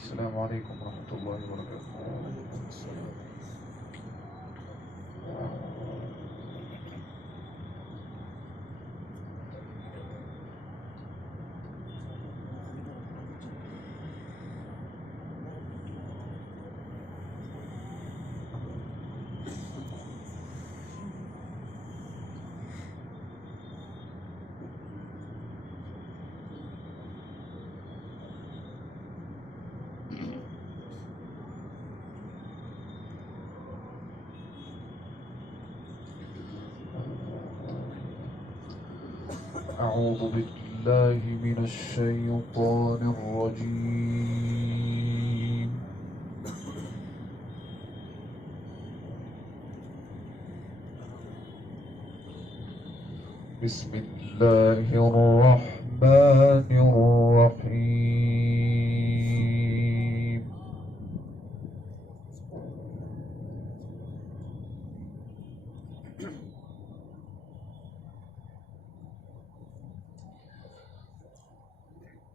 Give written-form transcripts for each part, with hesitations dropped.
السلام عليكم ورحمة الله وبركاته. أعوذ بالله من الشيطان الرجيم. بسم الله الرحمن الرحيم.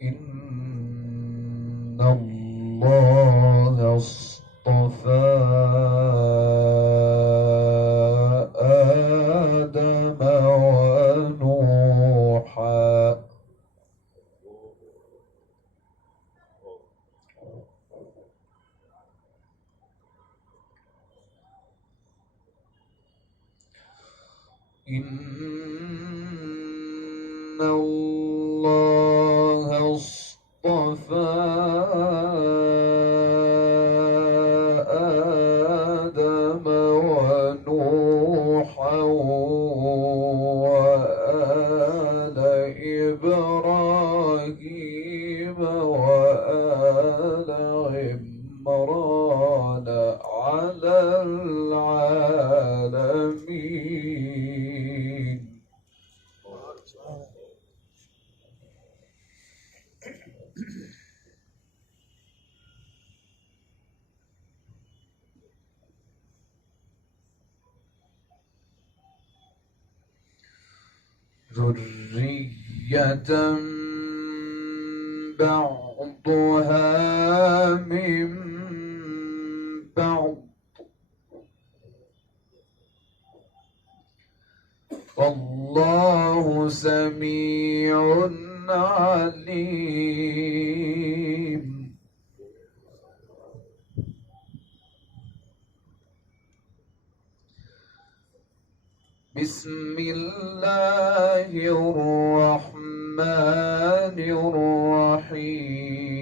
إن الله اصطفى آدم ونوحا إن الله اصطفى آدم ونوحا وآل إبراهيم وآل عمران على العالمين. ذرية بعضها من بعض والله سميع عليم. بسم الله الرحمن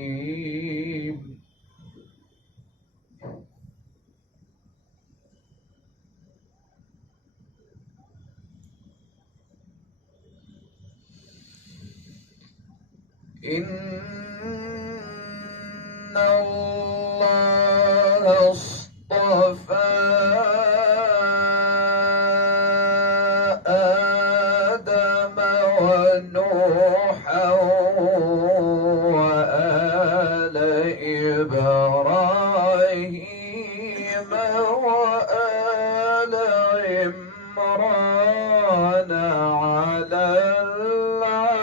الرحيم. إن الله اصطفى آدم ونوحا وآل إبراهيم وآل عمران على العالمين.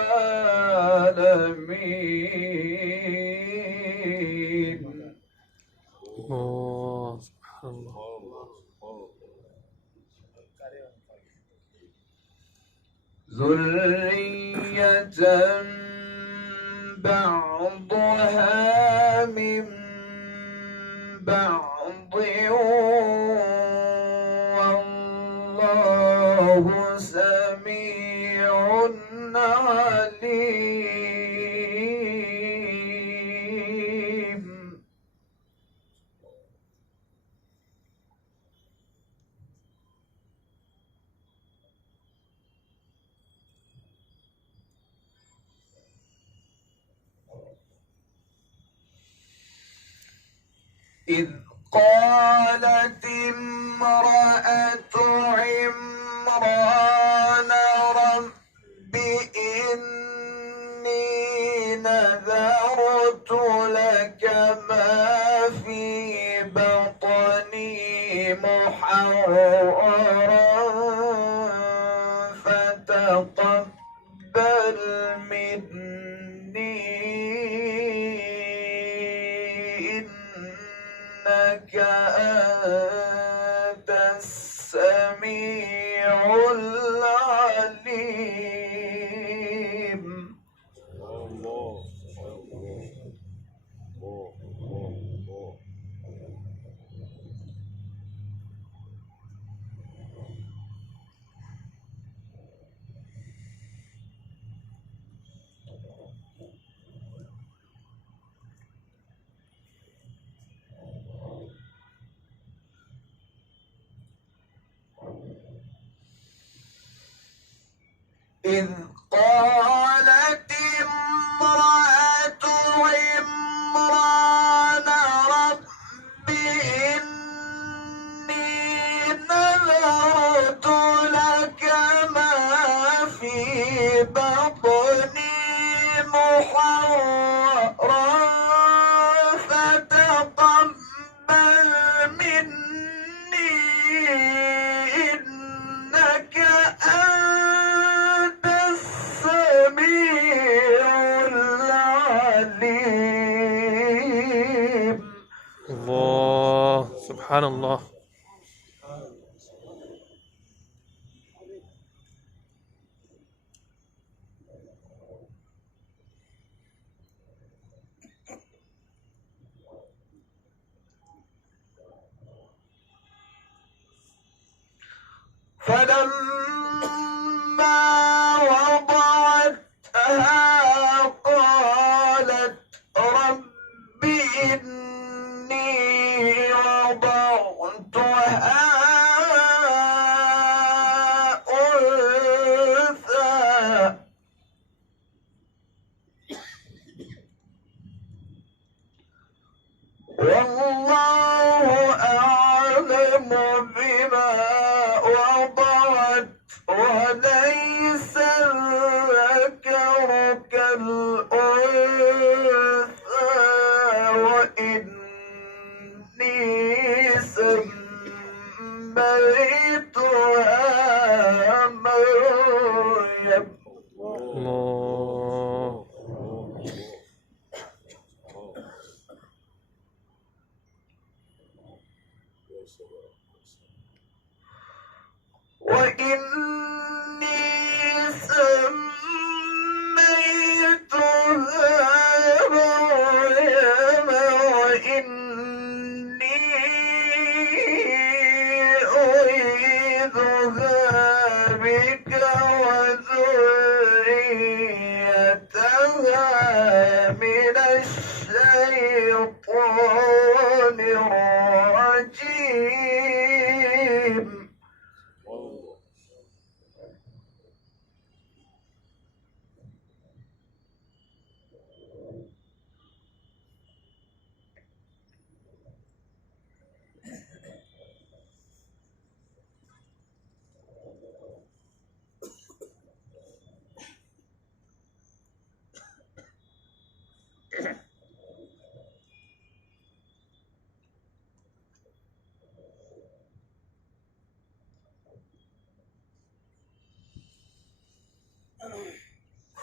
سبحان الله. ذرية بعضها من بعض والله سميع عليم. إذ قالت امرأة عمران رب إني نذرت لك ما في بطني محررا فتقبل مني إنك أنت السميع العليم. الله الله الله الله. إذ قالت امرأة عمران رب إني نذرت لك ما في بطني محررا فتقبل مني إنك أنت السميع العليم. الله سبحان الله. فلما وضعتها قالت رب إني وضعتها أنثى والله أعلم بما وضعت وليس الذكر كالأنثى وإني سميتها مريم. الله وإني سميتها مريم وإني أعيذها بك وذريتها من الشيطان الرجيم.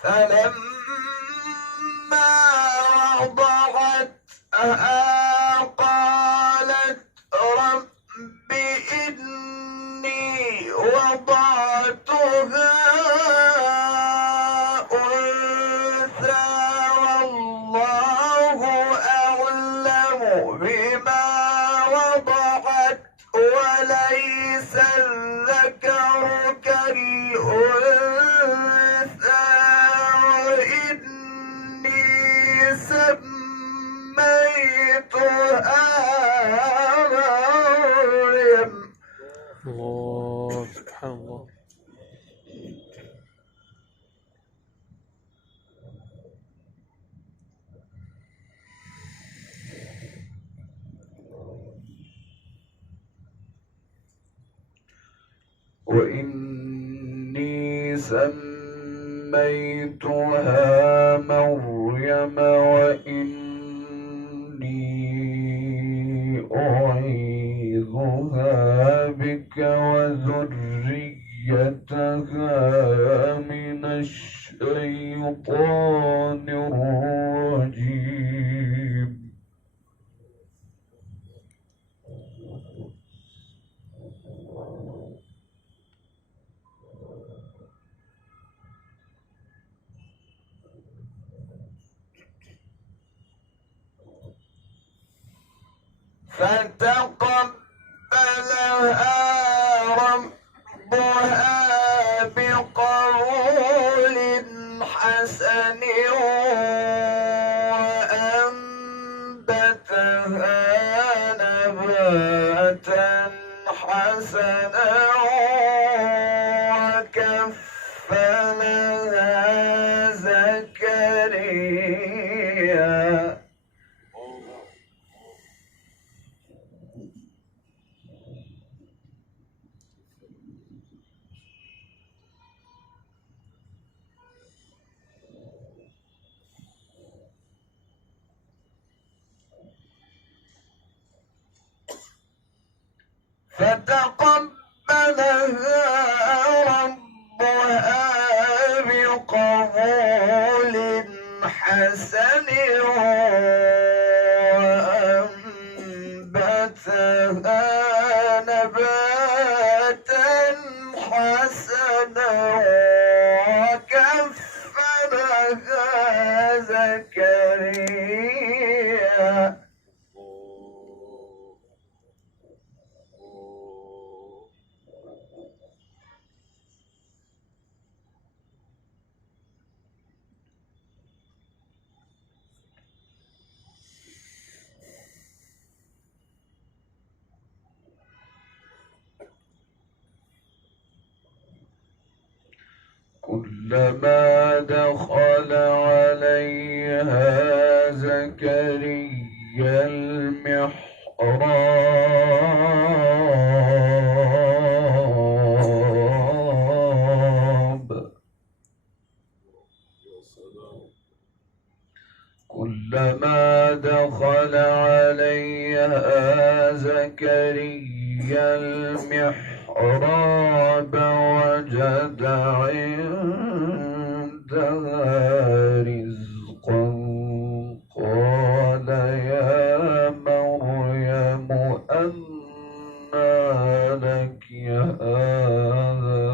فلما وضعتها قالت رب إني وضعتها أنثى والله أعلم بما وضعت وليس الذكر كالأنثى وإني سميتها مريم. الله سبحان الله. وإني سميتها مريم وإني أعيذها بك وذريتها من الشيطان الرجيم. فتقبلها ربها بقبول حسن وأنبتها نباتا حسنا وكفلها زكريا فتقبلها ربها بقبول حسن وأنبتها نباتا حسنا وكفلها زكريا كلما دخل عليها زكريا المحراب كلما دخل عليها زكريا المحراب وجد عندها رزقا قال يا مريم أنى لك هذا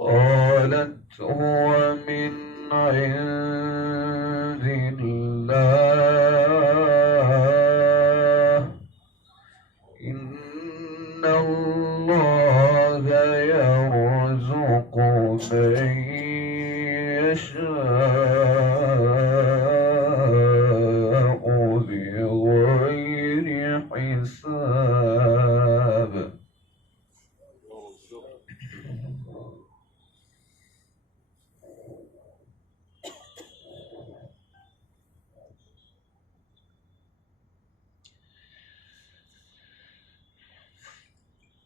قالت هو من عند الله إن الله يرزق من يشاء بغير حساب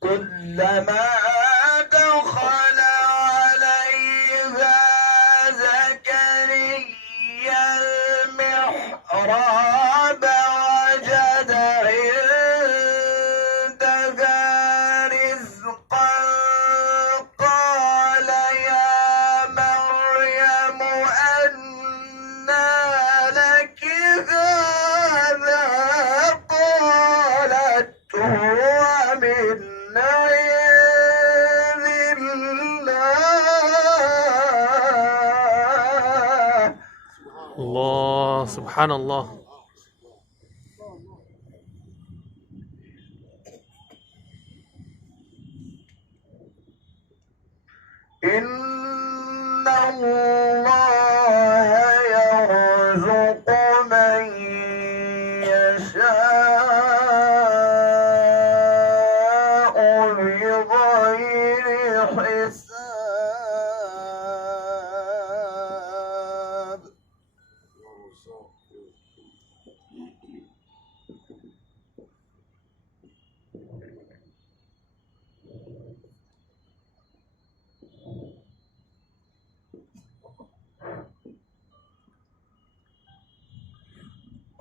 كلما دخل عليها زكريا المحراب وجد عندها رزقا قال يا مريم أنى لك هذا قالت هو من عند الله الله سبحان الله إن الله يرزق من يشاء بغير حساب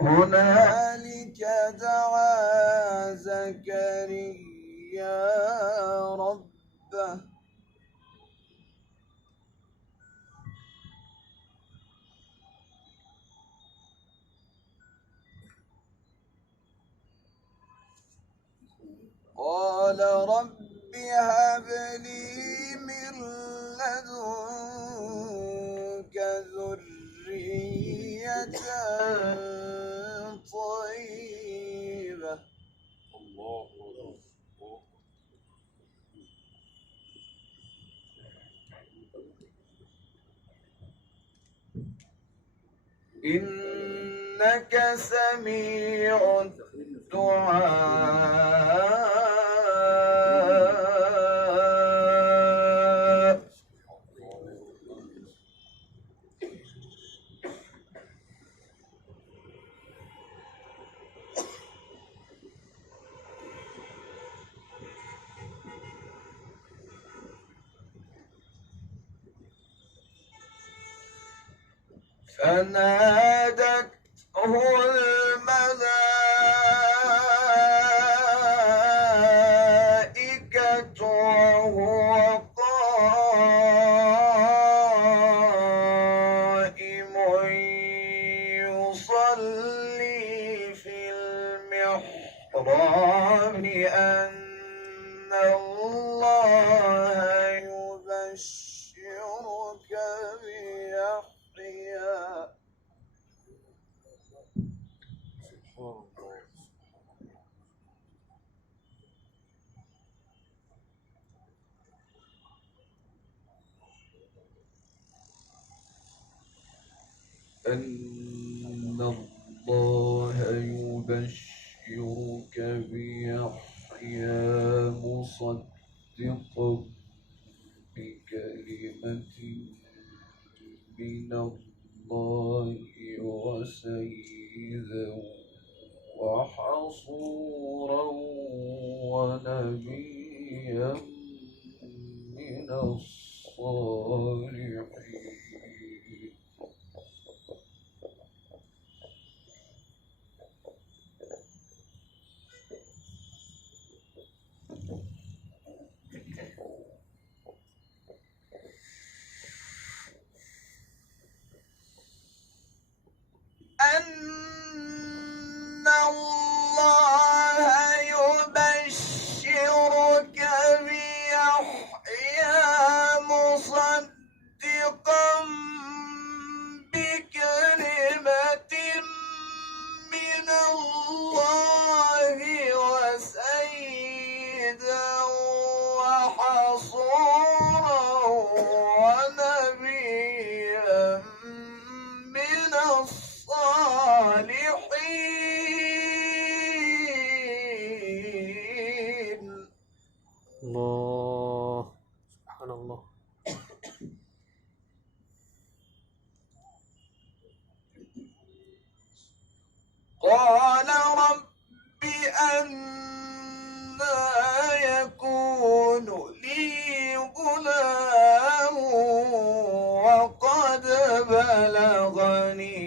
هنالك دعا زكريا ربه قال رب هب لي من لدنك ذرية طيبة إنك سميع الدعاء. فنادته الملائكة وهو قائم يصلي في المحراب أن الله يبشرك بيحيى. أن الله يبشرك بيحيى مصدقا بكلمة من الله وسيدا وحصورا ونبيا من الصالحين. أن الله يبشرك بيحيى مصدقا بكلمة من الله وسيدا وحصورا ونبيا من الصالحين. الله سبحان الله. قال رب أنى يكون لي غلام وقد بلغني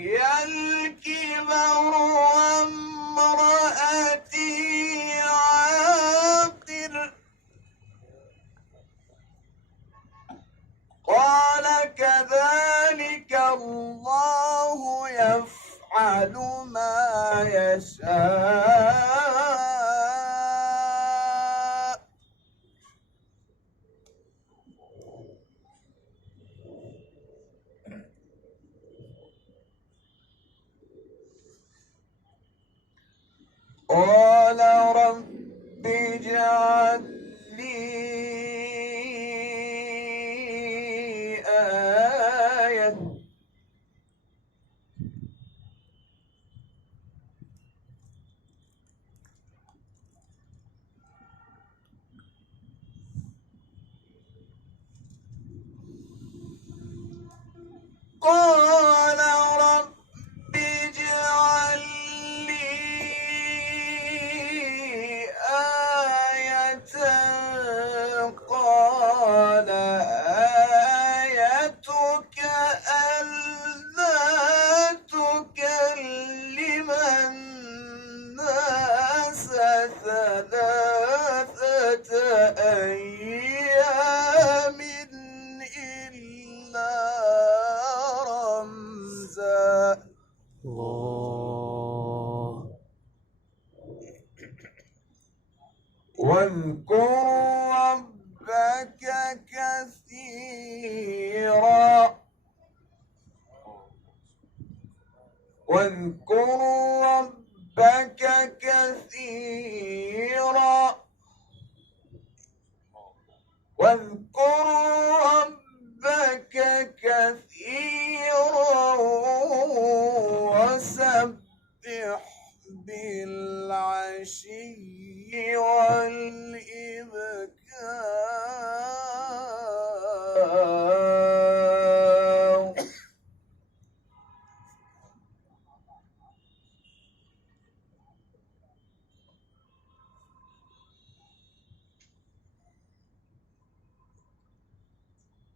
الكبر وامرأتي عاقر. قال كذلك الله يفعل ما يشاء. قال رب اجعل لي آية. قال رب اجعل لي آية. قال آيتك ألا تكلم الناس ثلاثة أيام إلا رمزا. الله. واذكر ربك كثيرا. واذكر ربك كثيرا. واذكر ربك كثيرا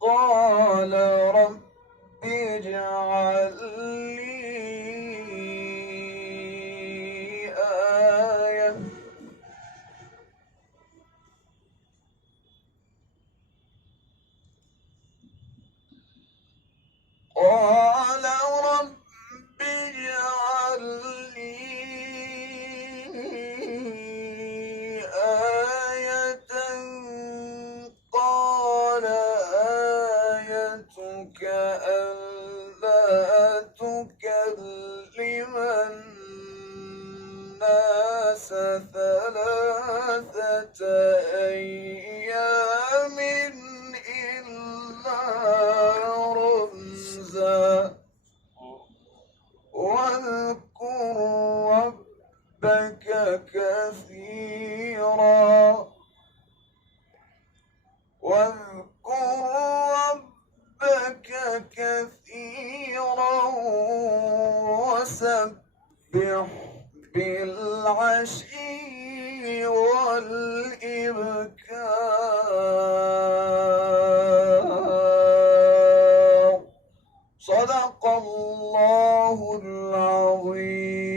قال رب اجعل لي آية قال رب اجعل لي آية قال آيتك ألا تكلم الناس ثلاثة أيام إلا رمزا واذكر ربك كثيرا وسبح بالعشي والإبكار صدق الله العظيم.